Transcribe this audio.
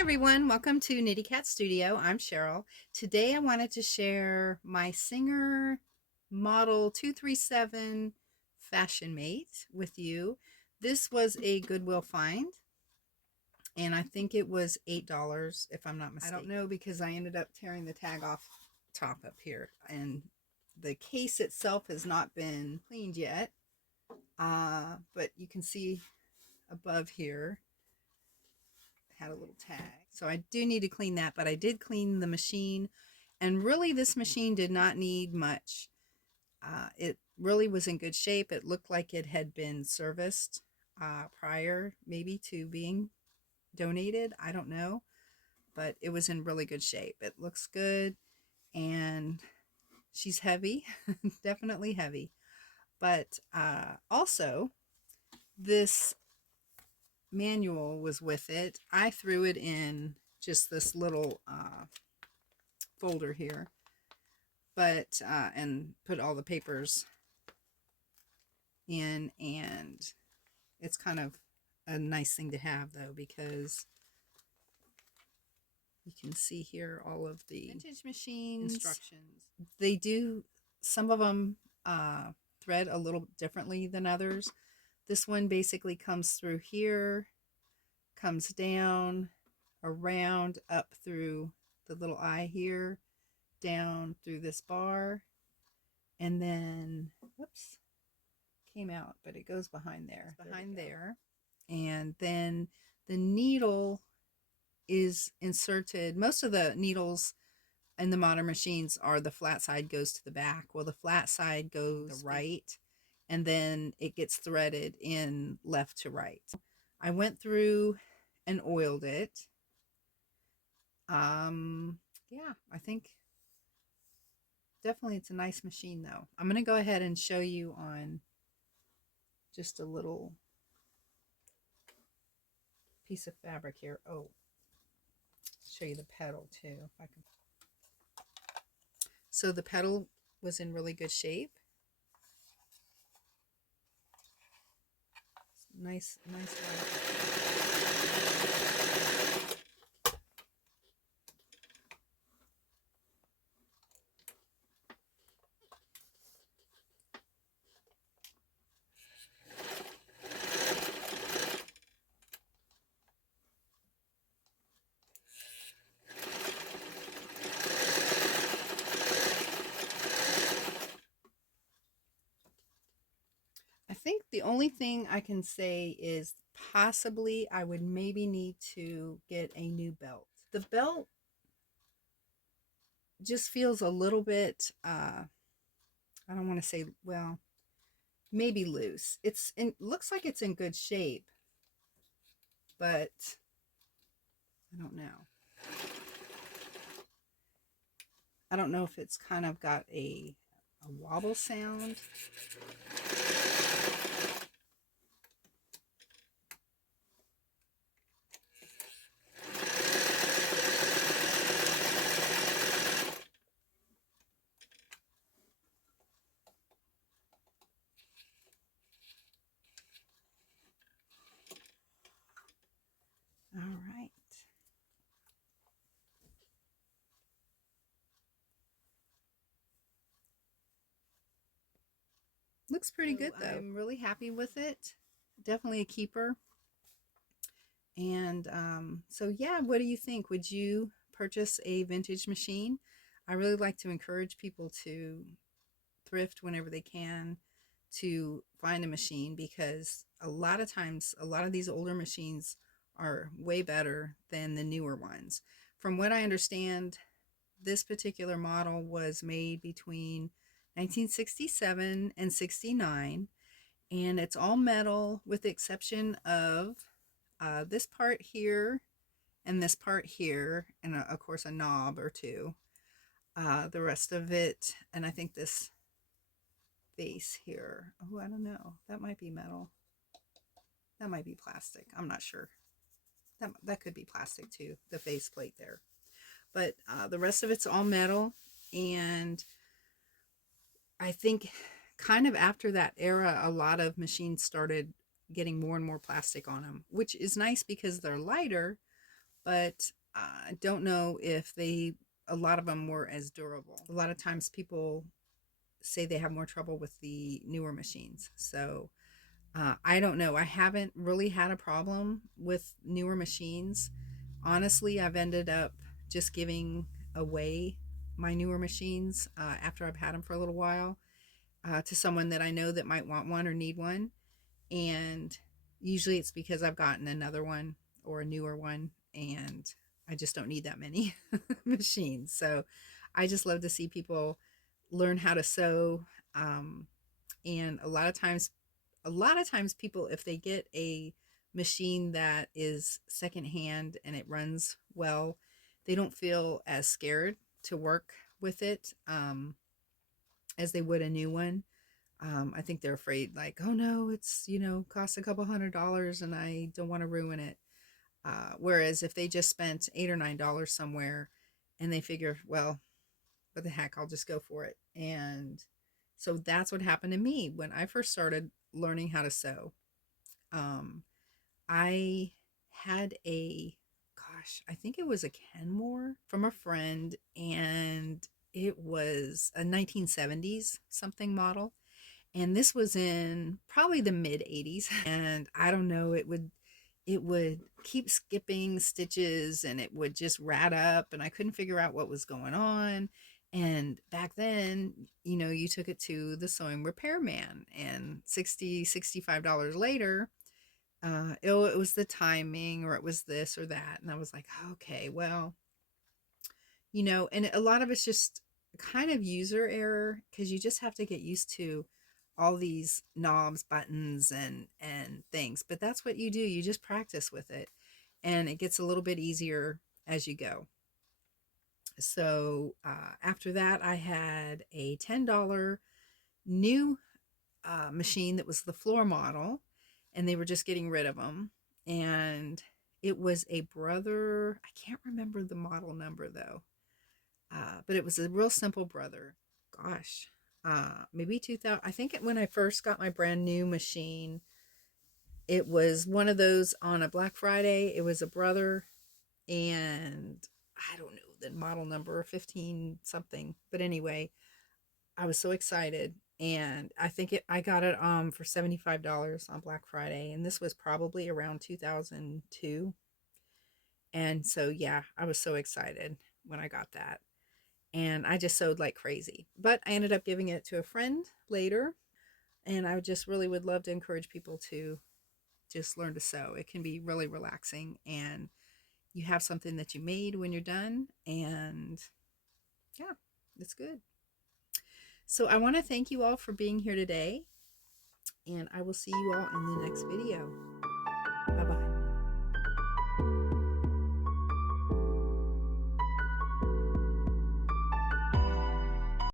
everyone, welcome to Nitty Cat Studio. I'm Cheryl. Today I wanted to share my Singer Model 237 Fashionmate with you. This was a Goodwill find, and I think it was $8 if I'm not mistaken. I don't know because I ended up tearing the tag off top up here, and the case itself has not been cleaned yet, but you can see above here had a little tag. So I do need to clean that, but I did clean the machine, and really this machine did not need much. It really was in good shape. It looked like it had been serviced prior maybe to being donated. I don't know, but it was in really good shape. It looks good, and she's heavy, definitely heavy. But also this manual was with it. I threw it in just this little folder here, but and put all the papers in, and it's kind of a nice thing to have though, because you can see here all of the vintage machines instructions. They do, some of them thread a little differently than others. This one basically comes through here, comes down, around, up through the little eye here, down through this bar, and then, whoops, came out, but it goes behind there, there. And then the needle is inserted. Most of the needles in the modern machines are the flat side goes to the back. Well, the flat side goes to the right, and then it gets threaded in left to right. I went through and oiled it. Yeah, I think definitely it's a nice machine though. I'm going to go ahead and show you on just a little piece of fabric here. Oh, show you the pedal too, if I can. So the pedal was in really good shape. Nice one. I think the only thing I can say is possibly I would maybe need to get a new belt. The belt just feels a little bit, I don't want to say, well, maybe loose. Looks like it's in good shape, but I don't know. I don't know if it's kind of got a wobble sound. All right. Looks pretty good though. I'm really happy with it. Definitely a keeper. And so yeah, what do you think? Would you purchase a vintage machine? I really like to encourage people to thrift whenever they can, to find a machine, because a lot of times a lot of these older machines are way better than the newer ones. From what I understand, this particular model was made between 1967 and 69, and it's all metal with the exception of this part here and this part here, and of course a knob or two. The rest of it, and I think this base here, oh, I don't know, that might be metal, that might be plastic, I'm not sure. That could be plastic too, the faceplate there, but the rest of it's all metal. And I think kind of after that era, a lot of machines started getting more and more plastic on them, which is nice because they're lighter, but I don't know if a lot of them were as durable. A lot of times people say they have more trouble with the newer machines. So I don't know. I haven't really had a problem with newer machines. Honestly, I've ended up just giving away my newer machines after I've had them for a little while to someone that I know that might want one or need one. And usually it's because I've gotten another one or a newer one and I just don't need that many machines. So I just love to see people learn how to sew. Um, and a lot of times people, if they get a machine that is secondhand and it runs well, they don't feel as scared to work with it as they would a new one. I think they're afraid, like, oh no, it's, costs a couple $100 and I don't want to ruin it. Whereas if they just spent $8 or $9 somewhere and they figure, well, what the heck, I'll just go for it. And so that's what happened to me when I first started learning how to sew. Um, I had I think it was a Kenmore from a friend, and it was a 1970s something model. And this was in probably the mid 80s. And I don't know, it would keep skipping stitches and it would just rat up and I couldn't figure out what was going on. And back then, you took it to the sewing repairman and 65 dollars later, it was the timing or it was this or that. And I was like, okay, well, and a lot of it's just kind of user error because you just have to get used to all these knobs, buttons, and things. But that's what you do. You just practice with it, and it gets a little bit easier as you go. So after that, I had a $10 new machine that was the floor model, and they were just getting rid of them. And it was a Brother. I can't remember the model number though, but it was a real simple Brother. Gosh, maybe 2000. I think when I first got my brand new machine, it was one of those on a Black Friday. It was a Brother, and I don't know the model number, 15 something. But anyway, I was so excited, and I got it for $75 on Black Friday, and this was probably around 2002. And so yeah, I was so excited when I got that. And I just sewed like crazy. But I ended up giving it to a friend later, and I just really would love to encourage people to just learn to sew. It can be really relaxing, and you have something that you made when you're done, and yeah, it's good. So I want to thank you all for being here today, and I will see you all in the next video.